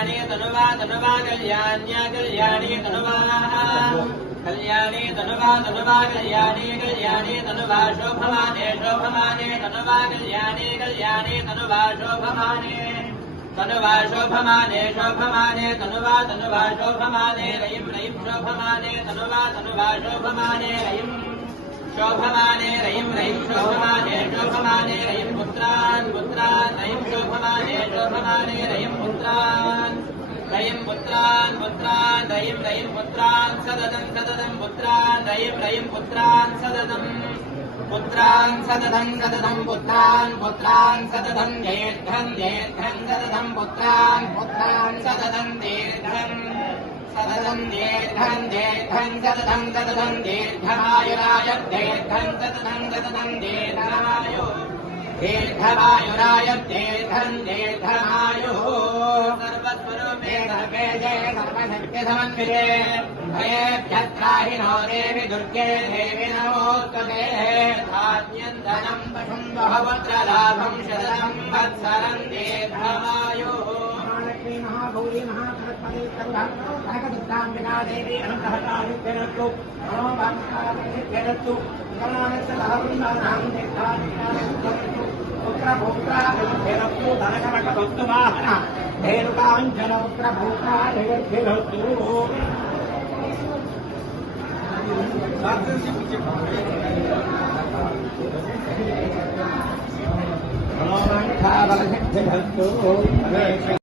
कल्याणी तनुवा तनुवा कल्याण्या कल्याणी तनुवा कल्याणी तनुवा तनुवा कल्याणी कल्याणी तनुवा शोभमाने शोभमाने तनुवा कल्याणी कल्याणी तनुवा शोभमाने तनुवा शोभमाने शोभमाने तनुवा तनुवा शोभमाने रयिं रयिं शोभमाने तनुवा तनुवा शोभमाने रयिं शोभमाने रयिं रयिं शोभमाने शोभमाने रयिं पुत्रान् पुत्रान् रयिं शोभमाने शोभमाने रयिं पुत्रान् रयिं पुत्रान् पुत्रान् रयिं रयिं पुत्रान् सददं सददं पुत्रान् रयिं रयिं पुत्रान् सददं पुत्रान् सददं सददं पुत्रान् पुत्रान् सददं दीर्घं दीर्घं सददं पुत्रान् पुत्रान् सददं दीर्घं सददं दीर्घं दीर्घं सददं सददं दीर्घमायुराय दीर्घं सददं सददं दीर्घमायुः दीर्घमायुराय दीर्घं दीर्घमायुः सर्वस्वरूपे सर्वे जय सर्वशक्तिसमन्विते भयेभ्यः त्राहिनो देवि दुर्गे देवि नमोस्तुते धान्यं धनं पशुं बहुपुत्रलाभं शततं वत्सरं दीर्घमायुः महालक्ष्मी महागौरी महासरस्वती सर्वं कनकदुर्गाम्बिका देवी अनुग्रहकारित्यरस्तु मनोवाञ्छासिद्ध्यरस्तु कमलानसलहवृन्दानां दीर्घायुष्यास्तु पुत्रभोक्त्राभिवृद्धिरस्तु धनकनकवस्तुवाहन धेनुकाञ्चन पुत्रभोक्त्राभिवृद्धिरस्तु मनोवाञ्छाबलसिद्धिरस्तु